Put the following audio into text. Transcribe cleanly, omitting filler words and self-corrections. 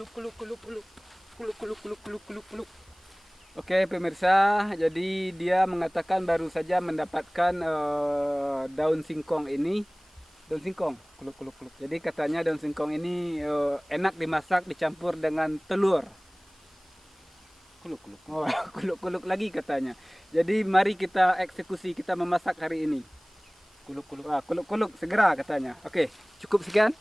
Kuluk kuluk kuluk kuluk kuluk kuluk kuluk kuluk kuluk. Oke pemirsa, jadi dia mengatakan baru saja mendapatkan daun singkong ini. Daun singkong, kuluk kuluk kuluk. Jadi katanya daun singkong ini enak dimasak dicampur dengan telur. Kuluk kuluk. Oh, kuluk kuluk lagi katanya. Jadi mari kita eksekusi, kita memasak hari ini. Kuluk kuluk. Kuluk kuluk segera katanya. Oke, cukup sekian.